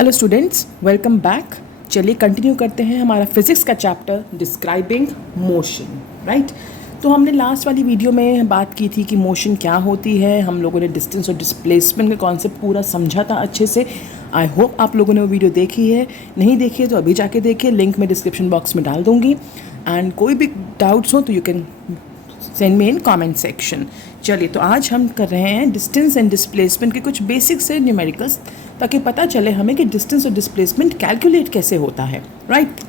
Hello students, welcome back. चलिए continue करते हैं हमारा फिजिक्स का चैप्टर डिस्क्राइबिंग मोशन। राइट, तो हमने लास्ट वाली वीडियो में बात की थी कि मोशन क्या होती है। हम लोगों ने डिस्टेंस और डिस्प्लेसमेंट का कॉन्सेप्ट पूरा समझा था अच्छे से। आई होप आप लोगों ने वो वीडियो देखी है। नहीं देखी है तो अभी जाके देखिए, लिंक मैं डिस्क्रिप्शन बॉक्स में डाल दूँगी। एंड कोई भी डाउट्स हो तो you can send me in comment section. चलिए, तो आज हम कर रहे हैं डिस्टेंस एंड डिस्प्लेसमेंट के कुछ बेसिक से न्यूमेरिकल्स, ताकि पता चले हमें कि डिस्टेंस और डिस्प्लेसमेंट कैलकुलेट कैसे होता है। राइट,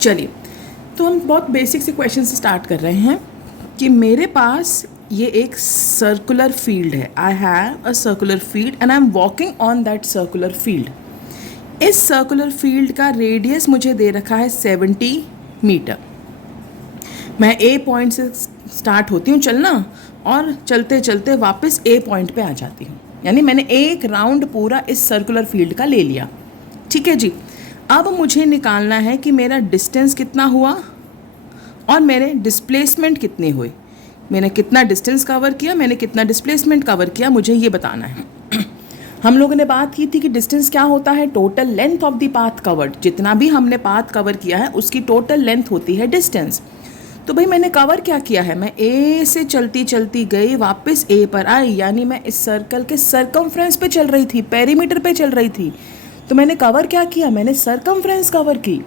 चलिए, तो हम बहुत बेसिक से क्वेश्चन से स्टार्ट कर रहे हैं कि मेरे पास ये एक सर्कुलर फील्ड है। I have a circular field and I am walking on that circular field. इस सर्कुलर फील्ड का रेडियस मुझे दे रखा है 70 मीटर। मैं ए पॉइंट से स्टार्ट होती हूँ चलना और चलते चलते वापस ए पॉइंट पे आ जाती हूँ, यानी मैंने एक राउंड पूरा इस सर्कुलर फील्ड का ले लिया। ठीक है जी। अब मुझे निकालना है कि मेरा डिस्टेंस कितना हुआ और मेरे डिस्प्लेसमेंट कितने हुए। मैंने कितना डिस्टेंस कवर किया, मैंने कितना डिस्प्लेसमेंट कवर किया, मुझे ये बताना है। हम लोगों ने बात की थी कि डिस्टेंस क्या होता है, total length of the path covered. जितना भी हमने पाथ कवर किया है उसकी टोटल लेंथ होती है डिस्टेंस। तो भाई मैंने कवर क्या किया है, मैं ए से चलती चलती गई, वापस ए पर आई, यानी मैं इस सर्कल के सरकमफ्रेंस पे चल रही थी, पेरीमीटर पे चल रही थी। तो मैंने कवर क्या किया, मैंने सरकमफ्रेंस कवर की।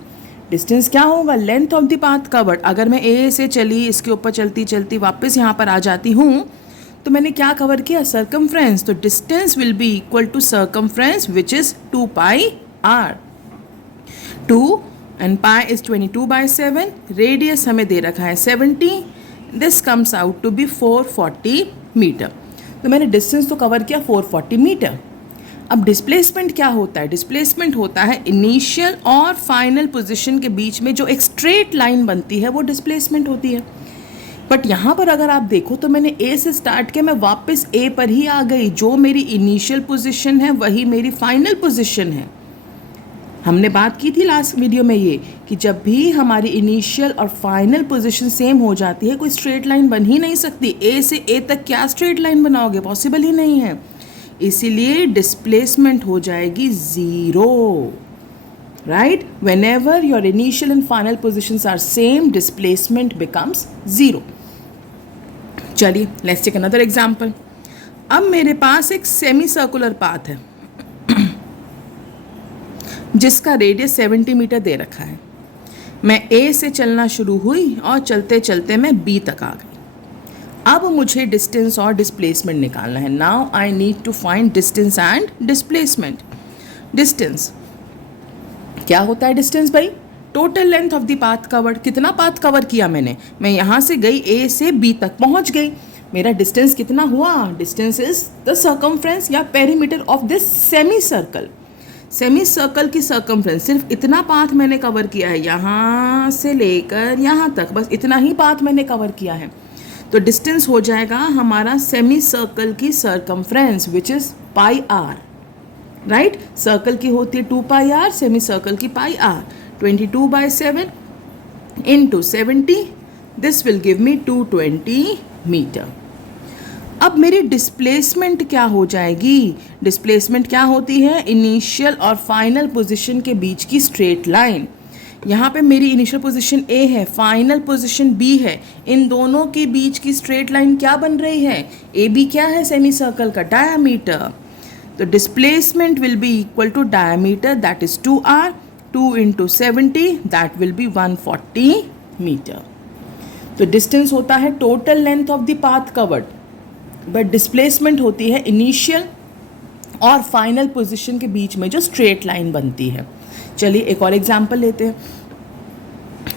डिस्टेंस क्या होगा, length of the path covered. अगर मैं ए से चली, इसके ऊपर चलती चलती वापस यहाँ पर आ जाती हूँ, तो मैंने क्या कवर किया, सरकमफ्रेंस। तो distance will be equal to circumference which is 2 pi r. 2 and pi is 22/7। Radius हमें दे रखा है 70। This comes out to be 440 meter. तो मैंने डिस्टेंस तो कवर किया 440 मीटर। अब डिस्प्लेसमेंट क्या होता है, डिस्प्लेसमेंट होता है इनिशियल और फाइनल पोजीशन के बीच में जो एक स्ट्रेट लाइन बनती है, वो डिस्प्लेसमेंट होती है। बट यहाँ पर अगर आप देखो तो मैंने ए से स्टार्ट किया, मैं वापस ए पर ही आ गई। जो मेरी इनिशियल पोजीशन है वही मेरी फाइनल पोजीशन है। हमने बात की थी लास्ट वीडियो में ये कि जब भी हमारी इनिशियल और फाइनल पोजीशन सेम हो जाती है, कोई स्ट्रेट लाइन बन ही नहीं सकती। ए से ए तक क्या स्ट्रेट लाइन बनाओगे, पॉसिबल ही नहीं है। इसीलिए डिस्प्लेसमेंट हो जाएगी 0। Right, whenever your initial and final positions are same, displacement becomes 0। चलिए, लेट्स टेक अनदर एग्जाम्पल। अब मेरे पास एक सेमी सर्कुलर पाथ है जिसका रेडियस 70 मीटर दे रखा है। मैं ए से चलना शुरू हुई और चलते चलते मैं बी तक आ गई। अब मुझे डिस्टेंस और डिस्प्लेसमेंट निकालना है। Now I need to find distance and displacement. Distance क्या होता है, डिस्टेंस भाई total length of the path covered. कितना पाथ कवर किया मैंने, मैं यहाँ से गई, ए से बी तक पहुँच गई। मेरा डिस्टेंस कितना हुआ, डिस्टेंस इज द सर्कमफ्रेंस या perimeter of this semi circle. Semi circle की सर्कमफ्रेंस, सिर्फ इतना पाथ मैंने कवर किया है, यहाँ से लेकर यहाँ तक, बस इतना ही पाथ मैंने कवर किया है। तो डिस्टेंस हो जाएगा हमारा सेमी सर्कल की circumference which is pi r. Right, circle की होती है 2 पाई आर, सेमी सर्कल की pi r. 22/7 into 70, this will give me 220 metre. अब मेरी डिस्प्लेसमेंट क्या हो जाएगी, डिस्प्लेसमेंट क्या होती है, इनिशियल और फाइनल पोजीशन के बीच की स्ट्रेट लाइन। यहाँ पे मेरी इनिशियल पोजीशन ए है, फाइनल पोजीशन बी है। इन दोनों के बीच की स्ट्रेट लाइन क्या बन रही है, ए बी क्या है, सेमी सर्कल का डायामीटर। तो displacement will be equal to diameter, that is 2r। 2 into 70, that will be 140 meter. तो डिस्टेंस होता है total length of the path covered, but displacement होती है इनिशियल और फाइनल पोजीशन के बीच में जो स्ट्रेट लाइन बनती है। चलिए एक और एग्जांपल लेते हैं।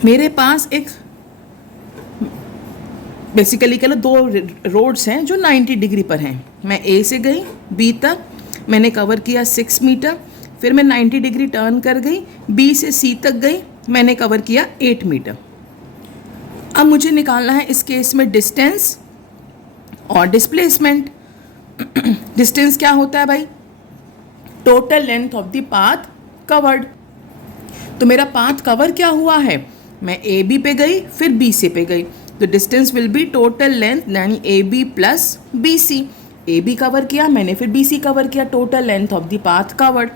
मेरे पास एक बेसिकली कह लो 2 रोड्स हैं जो 90 डिग्री पर हैं। मैं ए से गई बी तक, मैंने कवर किया 6 मीटर। फिर मैं 90 डिग्री टर्न कर गई, बी से सी तक गई, मैंने कवर किया 8 मीटर। अब मुझे निकालना है इस केस में डिस्टेंस और डिस्प्लेसमेंट। डिस्टेंस क्या होता है भाई, total length of the path covered. तो मेरा पाथ कवर क्या हुआ है, मैं ए बी पे गई, फिर बी सी पे गई। तो distance will be total length, यानी A B plus B C. A B cover किया मैंने, फिर बी सी कवर किया, total length of the path covered.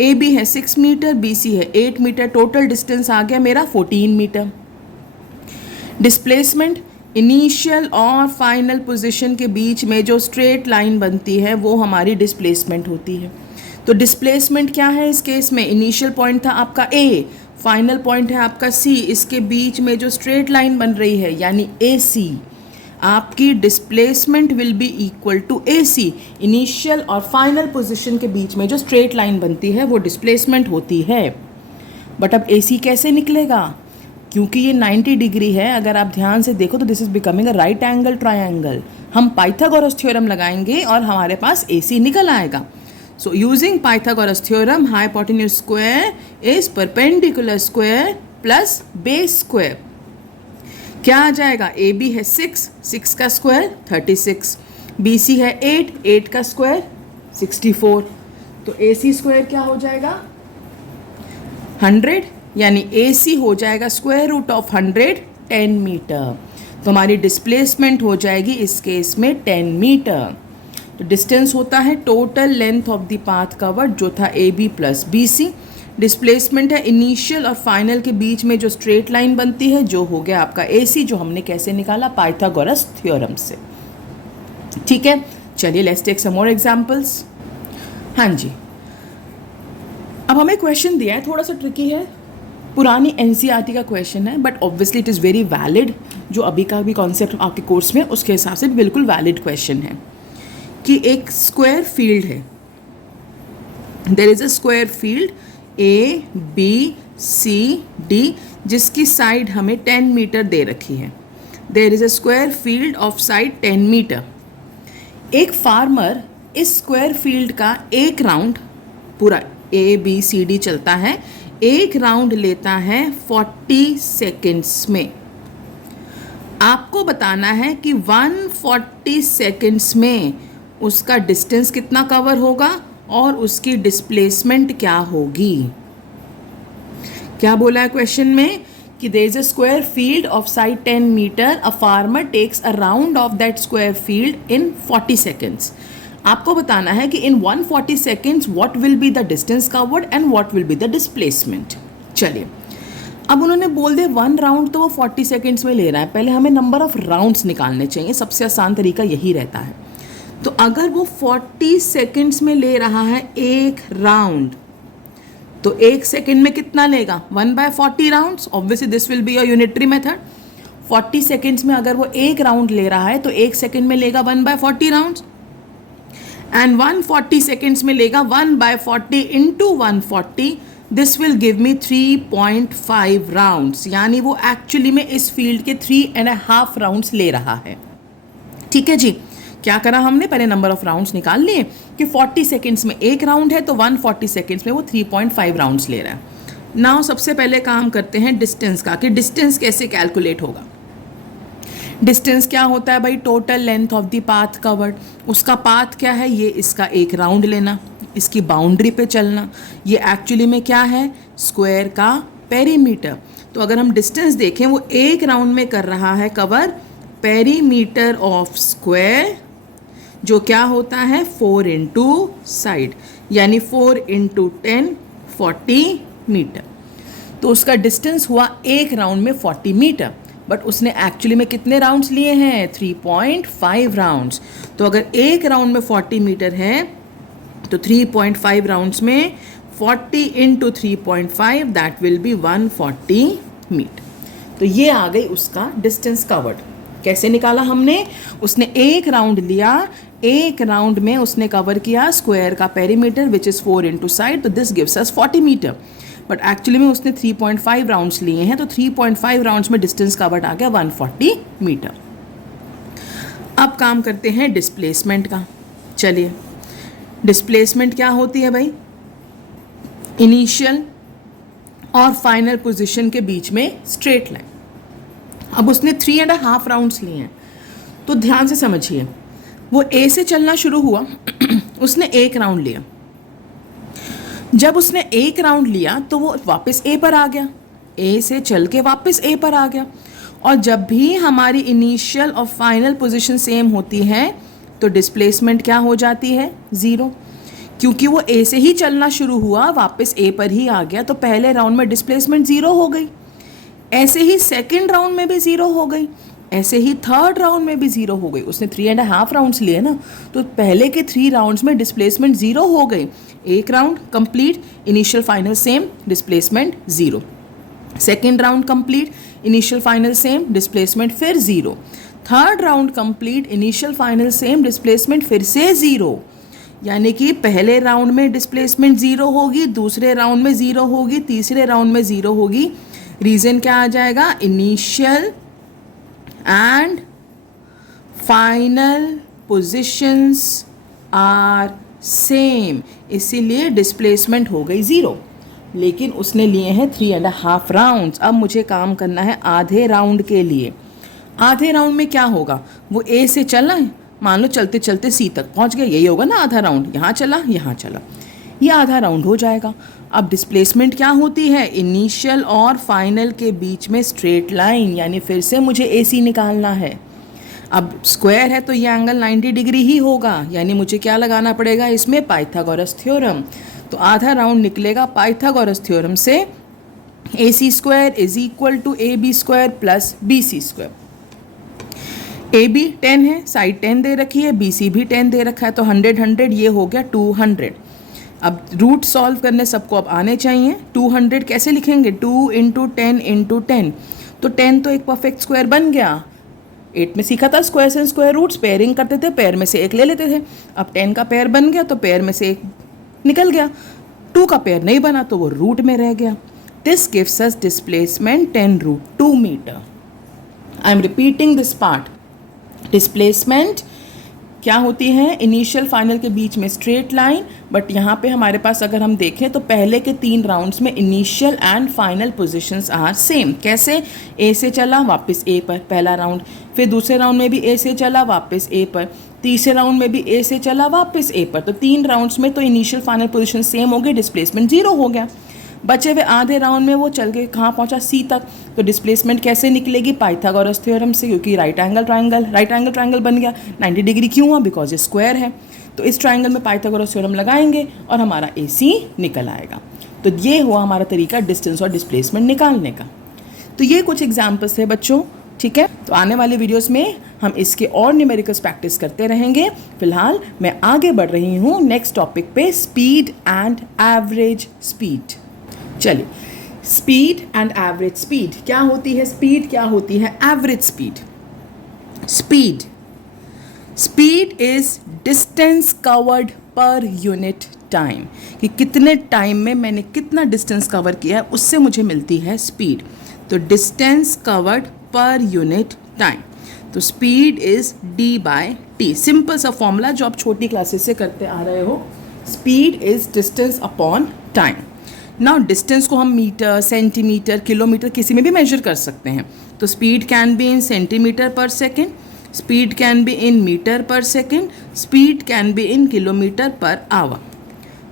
A B है 6 मीटर, बी सी है 8 मीटर, टोटल डिस्टेंस आ गया मेरा 14 मीटर। डिस्प्लेसमेंट, इनिशियल और फाइनल पोजीशन के बीच में जो स्ट्रेट लाइन बनती है वो हमारी डिस्प्लेसमेंट होती है। तो डिस्प्लेसमेंट क्या है इस केस में, इनिशियल पॉइंट था आपका ए, फाइनल पॉइंट है आपका सी, इसके बीच में जो स्ट्रेट लाइन बन रही है यानी ए सी, आपकी displacement will be equal to A C. Initial और फाइनल पोजीशन के बीच में जो स्ट्रेट लाइन बनती है वो डिस्प्लेसमेंट होती है। बट अब ए सी कैसे निकलेगा, क्योंकि ये 90 डिग्री है, अगर आप ध्यान से देखो तो this is becoming a right angle triangle. हम पाइथागोरस थ्योरम लगाएंगे और हमारे पास ए सी निकल आएगा। So using Pythagoras theorem, hypotenuse square is perpendicular square plus base square. क्या आ जाएगा, ए बी है 6, 6 का स्क्वायर 36, बी सी है 8, 8 का स्क्वायर 64, तो ए सी स्क्वायर क्या हो जाएगा 100, यानी ए सी हो जाएगा स्क्वायर रूट ऑफ 100, 10 मीटर। तो हमारी डिस्प्लेसमेंट हो जाएगी इस केस में 10 मीटर। तो डिस्टेंस होता है total length of the path covered जो था A B plus B C. Displacement है इनिशियल और फाइनल के बीच में जो स्ट्रेट लाइन बनती है जो हो गया आपका ए सी, जो हमने कैसे निकाला, पाइथागोरस थ्योरम से। ठीक है, चलिए let's take some more examples. हाँ जी, अब हमें क्वेश्चन दिया है, थोड़ा सा ट्रिकी है, पुरानी एनसीईआरटी का क्वेश्चन है, but obviously it is very valid. जो अभी का भी कॉन्सेप्ट आपके कोर्स में उसके हिसाब से बिल्कुल वैलिड क्वेश्चन है कि एक स्क्वायर फील्ड है, there is a square field A B C D जिसकी साइड हमें 10 मीटर दे रखी है। There is a square field of side 10 meter. एक फार्मर इस स्क्वायर फील्ड का एक राउंड, पूरा ए बी सी डी चलता है, एक राउंड लेता है 40 सेकेंड्स में। आपको बताना है कि 140 सेकेंड्स में उसका डिस्टेंस कितना कवर होगा और उसकी डिस्प्लेसमेंट क्या होगी। क्या बोला है क्वेश्चन में कि there is a square field of side 10 meter, a farmer takes a round of that square field in 40 seconds. आपको बताना है कि in 140 seconds what will be the distance covered and what will be the displacement. चलिए, अब उन्होंने बोल दिया 1 round तो वो 40 सेकेंड्स में ले रहा है, पहले हमें नंबर ऑफ राउंड्स निकालने चाहिए, सबसे आसान तरीका यही रहता है। तो अगर वो 40 सेकेंड्स में ले रहा है एक राउंड, तो एक सेकेंड में कितना लेगा, 1/40 rounds. Obviously this will be a unitary method. 40 seconds में अगर वो एक राउंड ले रहा है तो एक सेकेंड में लेगा 1/40 राउंड्स, एंड 140 सेकेंड्स में लेगा 1/40 into 140, this will give me 3.5 rounds, यानी वो एक्चुअली में इस फील्ड के 3.5 राउंड्स ले रहा है। ठीक है जी, क्या करा हमने, पहले नंबर ऑफ राउंड्स निकाल लिए कि 40 सेकेंड्स में एक राउंड है तो 140 सेकेंड्स में वो 3.5 राउंड्स ले रहा है। नाउ सबसे पहले काम करते हैं डिस्टेंस का, कि डिस्टेंस कैसे कैलकुलेट होगा। डिस्टेंस क्या होता है भाई, total length of the path covered. उसका पाथ क्या है, ये इसका एक राउंड लेना, इसकी बाउंड्री पे चलना। ये एक्चुअली में क्या है, स्क्वायर का पेरीमीटर। तो अगर हम डिस्टेंस देखें, वो एक राउंड में कर रहा है कवर पेरीमीटर ऑफ स्क्वायर, जो क्या होता है 4 इंटू साइड, यानी 4 इंटू 10 40 मीटर। तो उसका डिस्टेंस हुआ एक राउंड में 40 मीटर, बट उसने एक्चुअली में कितने राउंड्स लिए हैं, 3.5 राउंड्स। तो अगर एक राउंड में 40 मीटर है तो 3.5 राउंड्स में 40 into 3.5 that will be 140 meter. तो ये आ गई उसका डिस्टेंस कवर्ड। कैसे निकाला हमने, उसने एक राउंड लिया, एक राउंड में उसने कवर किया स्क्वायर का perimeter which is 4 into side, तो this gives us 40 metre. But actually में उसने 3.5 राउंड्स लिए हैं, तो 3.5 राउंड्स में डिस्टेंस कवर्ड आ गया 140 मीटर। अब काम करते हैं डिस्प्लेसमेंट का। चलिए, डिस्प्लेसमेंट क्या होती है भाई, इनिशियल और फाइनल पोजीशन के बीच में स्ट्रेट लाइन। अब उसने 3.5 राउंड्स लिए हैं, तो ध्यान से समझिए, वो ए से चलना शुरू हुआ उसने एक राउंड लिया। जब उसने एक राउंड लिया तो वो वापस ए पर आ गया, ए से चल के वापस ए पर आ गया। और जब भी हमारी इनिशियल और फाइनल पोजीशन सेम होती है तो डिस्प्लेसमेंट क्या हो जाती है, 0। क्योंकि वो ए से ही चलना शुरू हुआ, वापस ए पर ही आ गया, तो पहले राउंड में डिस्प्लेसमेंट ज़ीरो हो गई। ऐसे ही सेकेंड राउंड में भी ज़ीरो हो गई, ऐसे ही थर्ड राउंड में भी ज़ीरो हो गई। उसने 3.5 राउंड्स लिए ना, तो पहले के 3 राउंड्स में डिस्प्लेसमेंट ज़ीरो हो गई। एक round complete, initial final same, displacement zero. Second round complete, initial final same, displacement फिर zero. Third round complete, initial final same, displacement फिर से ज़ीरो। यानी कि पहले राउंड में डिस्प्लेसमेंट ज़ीरो होगी, दूसरे राउंड में ज़ीरो होगी, तीसरे राउंड में ज़ीरो होगी। रीज़न क्या आ जाएगा? Initial and final positions are same, इसीलिए डिस्प्लेसमेंट हो गई ज़ीरो। लेकिन उसने लिए हैं 3.5 राउंड्स। अब मुझे काम करना है आधे राउंड के लिए। आधे राउंड में क्या होगा? वो ए से चला है, मान लो चलते चलते सी तक पहुंच गया, यही होगा ना आधा राउंड। यहाँ चला, यहाँ चला, ये आधा राउंड हो जाएगा। अब डिस्प्लेसमेंट क्या होती है? इनिशियल और फाइनल के बीच में स्ट्रेट लाइन, यानी फिर से मुझे ए सी निकालना है। अब स्क्वायर है तो ये एंगल 90 डिग्री ही होगा, यानी मुझे क्या लगाना पड़ेगा इसमें? Pythagoras theorem. तो आधा राउंड निकलेगा पाइथागोरस थ्योरम से, A C square is equal to A B square plus B C square. A B 10 है, साइड 10 दे रखी है, बी सी भी 10 दे रखा है, तो 100 100 ये हो गया 200। अब रूट सॉल्व करने सबको अब आने चाहिए। 200 कैसे लिखेंगे? 2 × 10 × 10, तो 10 तो एक परफेक्ट स्क्वायर बन गया। 8 में सीखा था squares and square roots, pairing करते थे, पेयर में से एक ले लेते थे। अब 10 का पेयर बन गया तो पेयर में से एक निकल गया। 2 का पेयर नहीं बना तो वो रूट में रह गया। This gives us displacement 10√2 meter. I am repeating this part. Displacement क्या होती है? इनिशियल फाइनल के बीच में स्ट्रेट लाइन, बट यहाँ पे हमारे पास अगर हम देखें तो पहले के 3 राउंड्स में initial and final positions are same. कैसे? ए से चला वापस ए पर पहला राउंड, फिर दूसरे राउंड में भी ए से चला वापस ए पर, तीसरे राउंड में भी ए से चला वापस ए पर। तो 3 राउंड्स में तो इनिशियल फाइनल पोजीशन सेम हो गई, डिस्प्लेसमेंट ज़ीरो हो गया। बचे हुए आधे राउंड में वो चल के कहाँ पहुँचा? सी तक। तो डिस्प्लेसमेंट कैसे निकलेगी? पाइथागोरस थ्योरम से, क्योंकि राइट एंगल ट्रायंगल बन गया। 90 डिग्री क्यों हुआ? बिकॉज ये स्क्वायर है। तो इस ट्रायंगल में पाइथागोरस थ्योरम लगाएंगे और हमारा ए सी निकल आएगा। तो ये हुआ हमारा तरीका डिस्टेंस और डिस्प्लेसमेंट निकालने का। तो ये कुछ एग्जाम्पल्स थे बच्चों, ठीक है। तो आने वाले वीडियोस में हम इसके और न्यूमेरिकल्स प्रैक्टिस करते रहेंगे। फिलहाल मैं आगे बढ़ रही हूँ नेक्स्ट टॉपिक पे, स्पीड एंड एवरेज स्पीड। चलिए, स्पीड एंड एवरेज स्पीड क्या होती है? स्पीड क्या होती है? Average speed. Speed is distance covered per unit time, कि कितने टाइम में मैंने कितना डिस्टेंस कवर किया है, उससे मुझे मिलती है स्पीड। तो distance covered per unit time, तो स्पीड इज d/t। सिंपल सा फॉर्मूला जो आप छोटी क्लासेस से करते आ रहे हो। Speed is distance upon time. Now distance को हम मीटर, सेंटीमीटर, किलोमीटर किसी में भी मेजर कर सकते हैं। तो speed can be in centimetre per second, speed can be in metre per second, speed can be in kilometre per hour.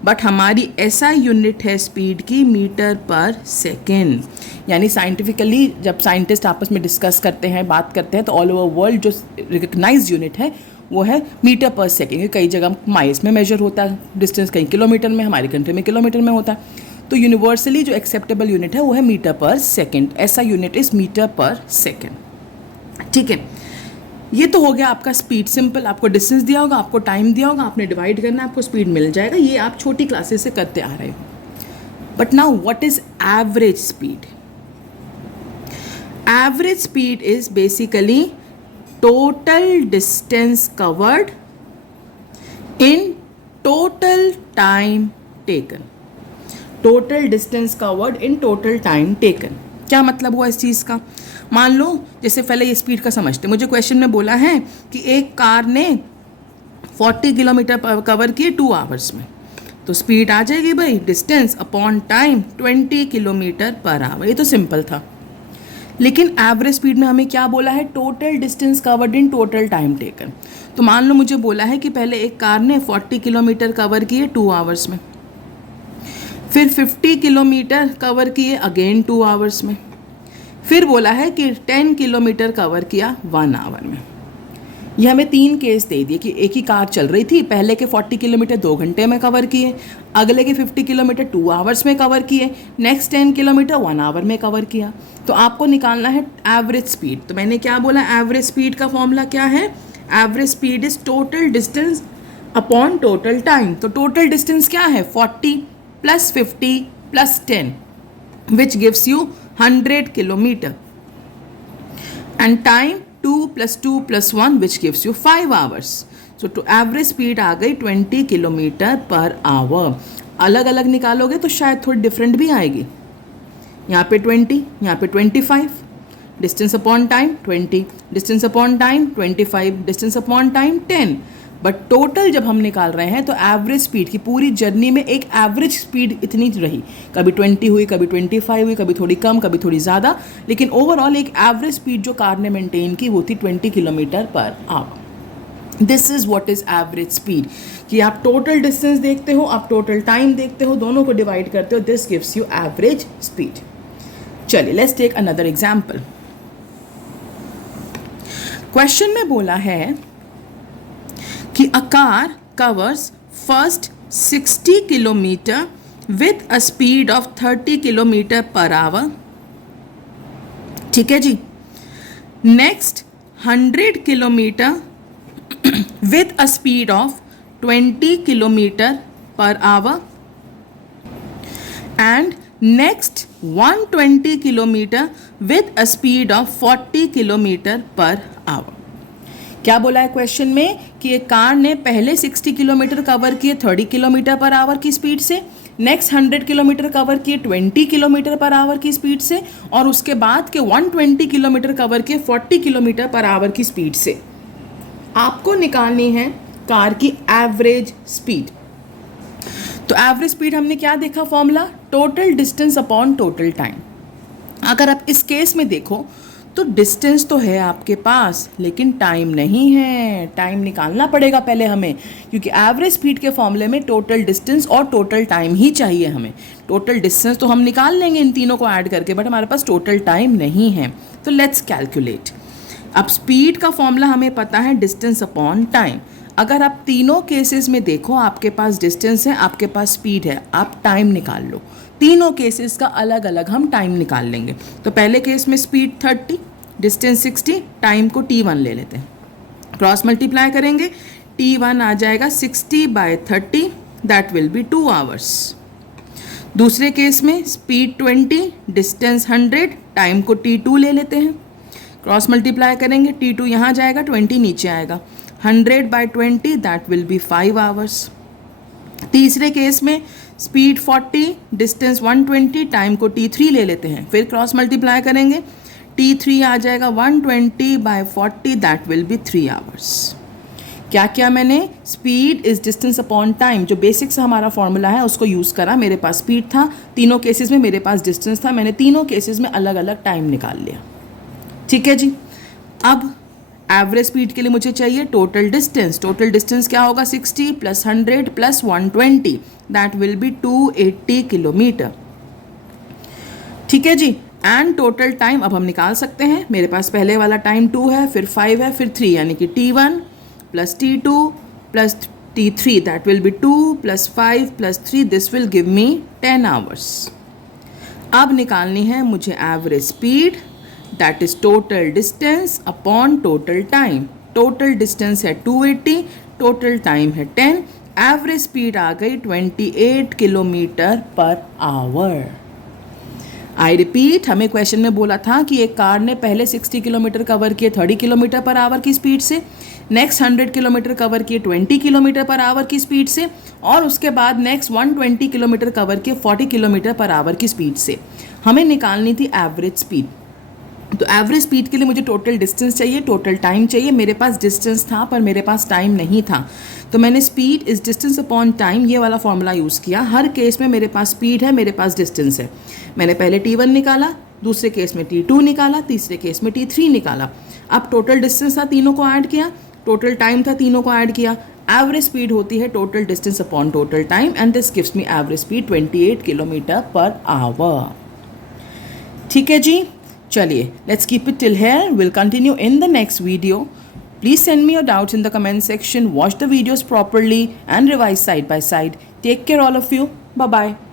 But हमारी ऐसा यूनिट है स्पीड की मीटर पर सेकेंड। यानी साइंटिफिकली जब साइंटिस्ट आपस में डिस्कस करते हैं, बात करते हैं, तो ऑल ओवर वर्ल्ड जो रिकग्नाइज यूनिट है वो है मीटर पर सेकेंड। कई जगह माइल्स में मेजर होता है डिस्टेंस, कहीं किलोमीटर में, हमारी कंट्री में किलोमीटर में होता है। तो यूनिवर्सली जो एक्सेप्टेबल यूनिट है वो है मीटर पर सेकेंड। ऐसा unit is metre per second, ठीक है। ये तो हो गया आपका स्पीड। सिंपल, आपको डिस्टेंस दिया होगा, आपको टाइम दिया होगा, आपने डिवाइड करना है, आपको स्पीड मिल जाएगा। ये आप छोटी क्लासेस से करते आ रहे हो। But now what is average speed? Average speed is basically total distance covered in total time taken. Total distance covered in total time taken. क्या मतलब हुआ इस चीज़ का? मान लो जैसे पहले ये स्पीड का समझते, मुझे क्वेश्चन में बोला है कि एक कार ने 40 किलोमीटर कवर किए 2 आवर्स में, तो स्पीड आ जाएगी भाई distance upon time 20 kilometre per our. ये तो सिंपल था। लेकिन एवरेज स्पीड में हमें क्या बोला है? Total distance covered in total time taken. तो मान लो मुझे बोला है कि पहले एक कार ने 40 किलोमीटर कवर किए 2 आवर्स में, फिर 50 किलोमीटर कवर किए अगेन 2 आवर्स में, फिर बोला है कि 10 किलोमीटर कवर किया 1 आवर में। ये हमें 3 केस दे दिए कि एक ही कार चल रही थी, पहले के 40 किलोमीटर 2 घंटे में कवर किए, अगले के 50 किलोमीटर 2 आवर्स में कवर किए, नेक्स्ट 10 किलोमीटर 1 आवर में कवर किया। तो आपको निकालना है एवरेज स्पीड। तो मैंने क्या बोला, एवरेज स्पीड का फॉर्मूला क्या है, average speed is total distance upon total time. तो टोटल डिस्टेंस क्या है, 40 + 50 + 10 which gives you 100 kilometre, and time 2 + 2 + 1 which gives you 5 hours. So to average speed आ गई 20 किलोमीटर पर आवर। अलग अलग निकालोगे तो शायद थोड़ी डिफरेंट भी आएगी। यहाँ पे 20, यहाँ पे 25, distance upon time 20, distance upon time 25, distance upon time 10। But total जब हम निकाल रहे हैं तो एवरेज स्पीड की पूरी जर्नी में एक एवरेज स्पीड इतनी रही, कभी 20 हुई, कभी 25 हुई, कभी थोड़ी कम, कभी थोड़ी ज़्यादा, लेकिन ओवरऑल एक एवरेज स्पीड जो कार ने मेंटेन की वो थी 20 kilometre per our. This is what is average speed, कि आप टोटल डिस्टेंस देखते हो, आप टोटल टाइम देखते हो, दोनों को डिवाइड करते हो, this gives you average speed. चलिए let's take another example. Question में बोला है कि a car covers first 60 kilometer with a speed of 30 kilometer per hour, ठीक है जी। Next 100 kilometre with a speed of 20 kilometer per hour, and next 120 kilometer with a speed of 40 kilometer per hour। क्या बोला है question में कि एक car ने पहले 60 किलोमीटर कवर किए 30 किलोमीटर पर आवर की स्पीड से, नेक्स्ट 100 किलोमीटर कवर किए 20 किलोमीटर पर आवर की स्पीड से, और उसके बाद के 120 किलोमीटर कवर किए 40 किलोमीटर पर आवर की स्पीड से। आपको निकालनी है कार की एवरेज स्पीड। तो एवरेज स्पीड हमने क्या देखा, formula total distance upon total time. अगर आप इस केस में देखो तो डिस्टेंस तो है आपके पास लेकिन टाइम नहीं है, टाइम निकालना पड़ेगा पहले हमें, क्योंकि एवरेज स्पीड के फॉर्मूले में टोटल डिस्टेंस और टोटल टाइम ही चाहिए हमें। टोटल डिस्टेंस तो हम निकाल लेंगे इन तीनों को ऐड करके, बट हमारे पास टोटल टाइम नहीं है। तो लेट्स कैलकुलेट। अब स्पीड का फॉर्मूला हमें पता है डिस्टेंस अपॉन टाइम। अगर आप तीनों केसेस में देखो, आपके पास डिस्टेंस है, आपके पास स्पीड है, आप टाइम निकाल लो। तीनों केसेस का अलग अलग हम टाइम निकाल लेंगे। तो पहले केस में स्पीड 30, डिस्टेंस 60, टाइम को t1 ले लेते हैं, क्रॉस मल्टीप्लाई करेंगे, t1 आ जाएगा 60/30, दैट विल बी 2 आवर्स। दूसरे केस में स्पीड 20, डिस्टेंस 100, टाइम को t2 ले लेते हैं, क्रॉस मल्टीप्लाई करेंगे, t2 यहाँ जाएगा, 20 नीचे आएगा, 100/20, दैट विल बी 5 आवर्स। तीसरे केस में स्पीड 40, डिस्टेंस 120, टाइम को t3 ले लेते हैं, फिर क्रॉस मल्टीप्लाई करेंगे, t3 आ जाएगा 120/40, दैट विल बी 3 आवर्स। क्या क्या मैंने, speed is distance upon time, जो बेसिक से हमारा फॉर्मूला है उसको यूज़ करा। मेरे पास स्पीड था, तीनों केसेस में मेरे पास डिस्टेंस था, मैंने तीनों केसेस में अलग अलग टाइम निकाल लिया। ठीक है जी। अब एवरेज स्पीड के लिए मुझे चाहिए टोटल डिस्टेंस। टोटल डिस्टेंस क्या होगा, 60 + 100 + 120, दैट विल बी 280 किलोमीटर। ठीक है जी। एंड टोटल टाइम अब हम निकाल सकते हैं। मेरे पास पहले वाला टाइम 2 है, फिर 5 है, फिर 3, यानी कि t1 + t2 + t3, that will B 2 + 5 + 3, this will give me 10 hours. अब निकालनी है मुझे average speed, that is total distance upon total time. Total distance है 280, टोटल टाइम है 10, एवरेज स्पीड आ गई 28 kilometre per our. I repeat, हमें question में बोला था कि एक कार ने पहले 60 किलोमीटर कवर किए 30 किलोमीटर पर आवर की स्पीड से, नेक्स्ट 100 किलोमीटर कवर किए 20 किलोमीटर पर आवर की स्पीड से, और उसके बाद नेक्स्ट 120 किलोमीटर कवर किए 40 किलोमीटर पर आवर की स्पीड से। हमें निकालनी थी एवरेज स्पीड। तो एवरेज स्पीड के लिए मुझे टोटल डिस्टेंस चाहिए, टोटल टाइम चाहिए। मेरे पास डिस्टेंस था पर मेरे पास टाइम नहीं था, तो मैंने speed is distance upon time ये वाला फॉर्मूला यूज़ किया। हर केस में मेरे पास स्पीड है, मेरे पास डिस्टेंस है। मैंने पहले t1 निकाला, दूसरे केस में t2 निकाला, तीसरे केस में t3 निकाला। अब टोटल डिस्टेंस था, तीनों को ऐड किया, टोटल टाइम था, तीनों को ऐड किया। एवरेज स्पीड होती है total distance upon total time, and this gives me average speed 28 kilometre per our. ठीक है जी। चलिए, let's keep it till here, will continue in the next video. Please send me your doubts in the comment section. Watch the videos properly and revise side by side. Take care all of you. Bye bye.